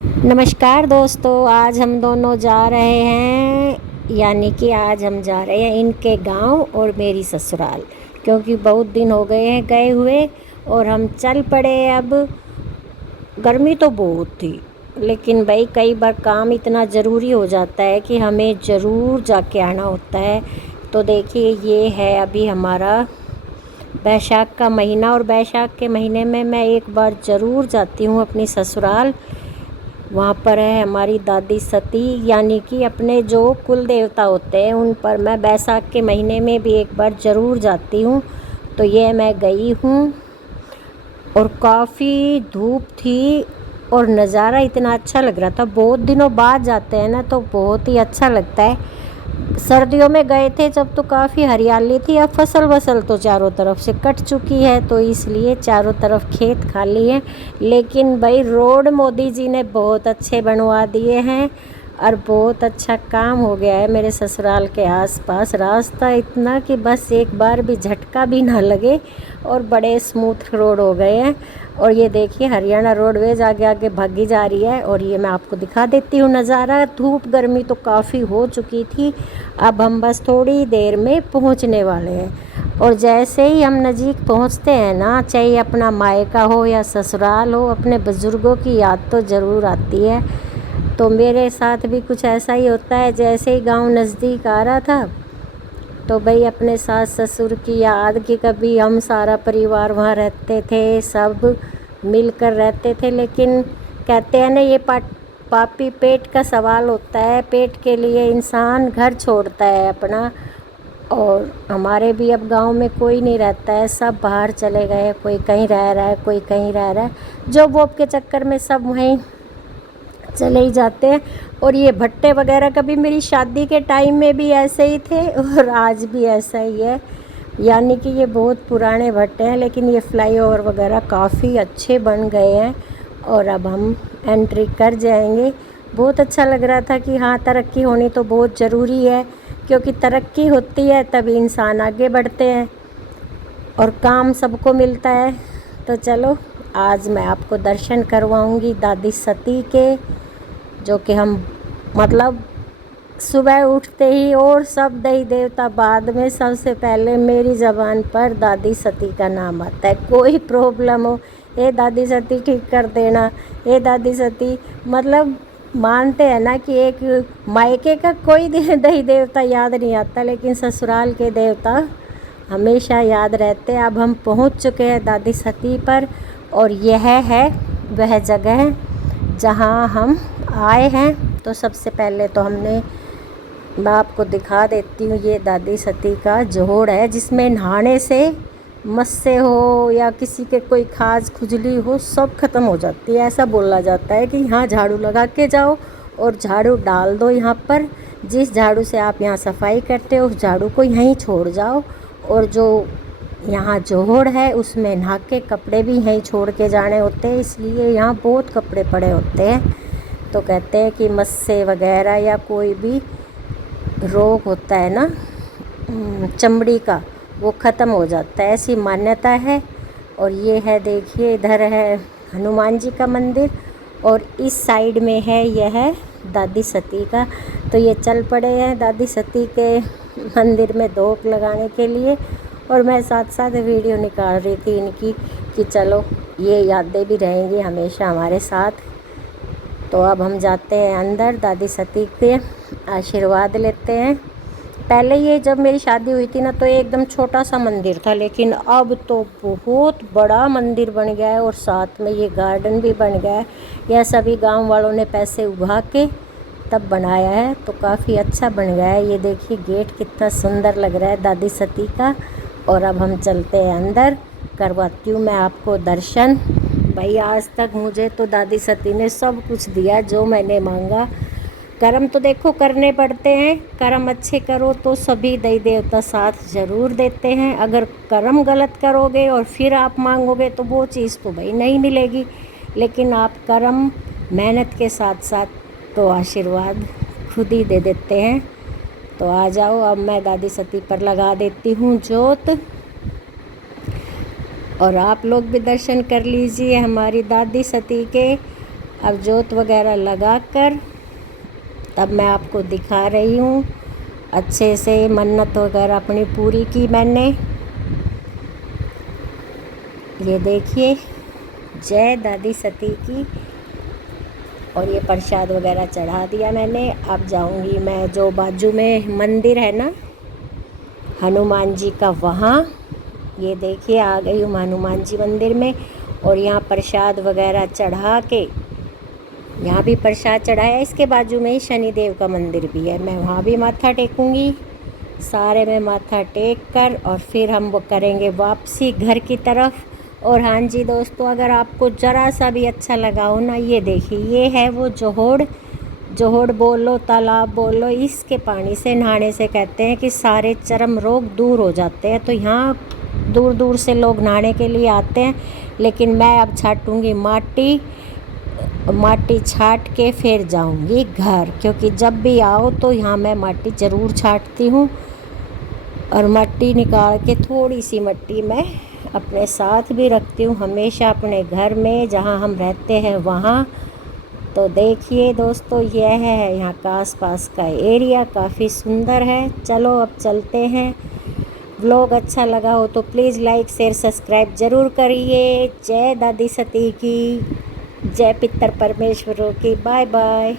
नमस्कार दोस्तों, आज हम दोनों जा रहे हैं, यानी कि आज हम जा रहे हैं इनके गांव और मेरी ससुराल, क्योंकि बहुत दिन हो गए हैं गए हुए और हम चल पड़े। अब गर्मी तो बहुत थी, लेकिन भाई कई बार काम इतना ज़रूरी हो जाता है कि हमें ज़रूर जाके आना होता है। तो देखिए, ये है अभी हमारा बैसाख का महीना, और बैसाख के महीने में मैं एक बार ज़रूर जाती हूँ अपनी ससुराल। वहाँ पर है हमारी दादी सती, यानी कि अपने जो कुल देवता होते हैं उन पर मैं बैसाख के महीने में भी एक बार ज़रूर जाती हूँ। तो ये मैं गई हूँ और काफ़ी धूप थी और नज़ारा इतना अच्छा लग रहा था। बहुत दिनों बाद जाते हैं ना, तो बहुत ही अच्छा लगता है। सर्दियों में गए थे जब तो काफ़ी हरियाली थी। अब फसल तो चारों तरफ से कट चुकी है, तो इसलिए चारों तरफ खेत खाली हैं। लेकिन भाई रोड मोदी जी ने बहुत अच्छे बनवा दिए हैं और बहुत अच्छा काम हो गया है मेरे ससुराल के आसपास। रास्ता इतना कि बस एक बार भी झटका भी ना लगे, और बड़े स्मूथ रोड हो गए हैं। और ये देखिए, हरियाणा रोडवेज आगे आगे भागी जा रही है। और ये मैं आपको दिखा देती हूँ नज़ारा। धूप गर्मी तो काफ़ी हो चुकी थी, अब हम बस थोड़ी देर में पहुँचने वाले हैं। और जैसे ही हम नज़दीक पहुँचते हैं ना, चाहे अपना मायका हो या ससुराल हो, अपने बुज़ुर्गों की याद तो ज़रूर आती है। तो मेरे साथ भी कुछ ऐसा ही होता है। जैसे ही गांव नज़दीक आ रहा था, तो भाई अपने सास ससुर की याद कि कभी हम सारा परिवार वहाँ रहते थे, सब मिलकर रहते थे। लेकिन कहते हैं ना, ये पापी पेट का सवाल होता है। पेट के लिए इंसान घर छोड़ता है अपना। और हमारे भी अब गांव में कोई नहीं रहता है, सब बाहर चले गए। कोई कहीं रह रहा है, कोई कहीं रह रहा है। जॉब वॉब के चक्कर में सब वहीं चले ही जाते हैं। और ये भट्टे वगैरह कभी मेरी शादी के टाइम में भी ऐसे ही थे और आज भी ऐसा ही है। यानी कि ये बहुत पुराने भट्टे हैं, लेकिन ये फ्लाईओवर वगैरह काफ़ी अच्छे बन गए हैं और अब हम एंट्री कर जाएंगे। बहुत अच्छा लग रहा था कि हाँ, तरक्की होनी तो बहुत ज़रूरी है, क्योंकि तरक्की होती है तभी इंसान आगे बढ़ते हैं और काम सबको मिलता है। तो चलो, आज मैं आपको दर्शन करवाऊंगी दादी सती के, जो कि हम मतलब सुबह उठते ही, और सब देवी देवता बाद में, सबसे पहले मेरी ज़बान पर दादी सती का नाम आता है। कोई प्रॉब्लम हो, ये दादी सती ठीक कर देना, ये दादी सती। मतलब मानते हैं ना कि एक मायके का कोई देवी देवता याद नहीं आता, लेकिन ससुराल के देवता हमेशा याद रहते हैं। अब हम पहुंच चुके हैं दादी सती पर, और यह है वह जगह जहां हम आए हैं। तो सबसे पहले तो मैं आपको दिखा देती हूँ, ये दादी सती का जोड़ है, जिसमें नहाने से मस्से हो या किसी के कोई खाज खुजली हो, सब खत्म हो जाती है। ऐसा बोला जाता है कि यहाँ झाड़ू लगा के जाओ और झाड़ू डाल दो यहाँ पर। जिस झाड़ू से आप यहाँ सफाई करते हो, उस झाड़ू को यहीं छोड़ जाओ। और जो यहाँ जोड़ है उसमें नहा के कपड़े भी यहीं छोड़ के जाने होते हैं, इसलिए यहाँ बहुत कपड़े पड़े होते हैं। तो कहते हैं कि मस्से वगैरह या कोई भी रोग होता है ना, चमड़ी का, वो ख़त्म हो जाता है, ऐसी मान्यता है। और ये है, देखिए, इधर है हनुमान जी का मंदिर और इस साइड में है यह दादी सती का। तो ये चल पड़े हैं दादी सती के मंदिर में धूप लगाने के लिए, और मैं साथ साथ वीडियो निकाल रही थी इनकी कि चलो, ये यादें भी रहेंगी हमेशा हमारे साथ। तो अब हम जाते हैं अंदर, दादी सती के आशीर्वाद लेते हैं। पहले ये जब मेरी शादी हुई थी ना, तो एकदम छोटा सा मंदिर था, लेकिन अब तो बहुत बड़ा मंदिर बन गया है और साथ में ये गार्डन भी बन गया है। यह सभी गांव वालों ने पैसे उगा के तब बनाया है, तो काफ़ी अच्छा बन गया है। ये देखिए, गेट कितना सुंदर लग रहा है दादी सती का। और अब हम चलते हैं अंदर, करवाती हूँ मैं आपको दर्शन। भाई, आज तक मुझे तो दादी सती ने सब कुछ दिया जो मैंने मांगा। कर्म तो देखो करने पड़ते हैं, कर्म अच्छे करो तो सभी देवी देवता साथ ज़रूर देते हैं। अगर कर्म गलत करोगे और फिर आप मांगोगे तो वो चीज़ तो भाई नहीं मिलेगी। लेकिन आप कर्म मेहनत के साथ साथ तो आशीर्वाद खुद ही दे देते हैं। तो आ जाओ, अब मैं दादी सती पर लगा देती हूँ जोत, और आप लोग भी दर्शन कर लीजिए हमारी दादी सती के। अब जोत वगैरह लगा कर तब मैं आपको दिखा रही हूँ। अच्छे से मन्नत वगैरह अपनी पूरी की मैंने। ये देखिए, जय दादी सती की। और ये प्रसाद वगैरह चढ़ा दिया मैंने। अब जाऊंगी मैं, जो बाजू में मंदिर है ना हनुमान जी का, वहाँ। ये देखिए आ गई हूँ हनुमान जी मंदिर में। और यहाँ प्रसाद वगैरह चढ़ा के, यहाँ भी प्रसाद चढ़ाया। इसके बाजू में ही शनिदेव का मंदिर भी है, मैं वहाँ भी माथा टेकूंगी। सारे में माथा टेक कर और फिर हम वो करेंगे वापसी घर की तरफ। और हाँ जी दोस्तों, अगर आपको ज़रा सा भी अच्छा लगा हो ना, ये देखिए, ये है वो जोहोड़। जोहोड़ बोलो, तालाब बोलो, इसके पानी से नहाने से कहते हैं कि सारे चर्म रोग दूर हो जाते हैं। तो यहाँ दूर दूर से लोग नहाने के लिए आते हैं। लेकिन मैं अब छाटूंगी माटी। माटी छाट के फिर जाऊंगी घर, क्योंकि जब भी आओ तो यहाँ मैं माटी ज़रूर छाटती हूँ। और मट्टी निकाल के, थोड़ी सी मट्टी मैं अपने साथ भी रखती हूँ हमेशा अपने घर में जहाँ हम रहते हैं वहाँ। तो देखिए दोस्तों, यह है यहाँ का आसपास का एरिया, काफ़ी सुंदर है। चलो अब चलते हैं। व्लॉग अच्छा लगा हो तो प्लीज़ लाइक शेयर सब्सक्राइब ज़रूर करिए। जय दादी सती की, जय पितर परमेश्वरों की। Bye bye.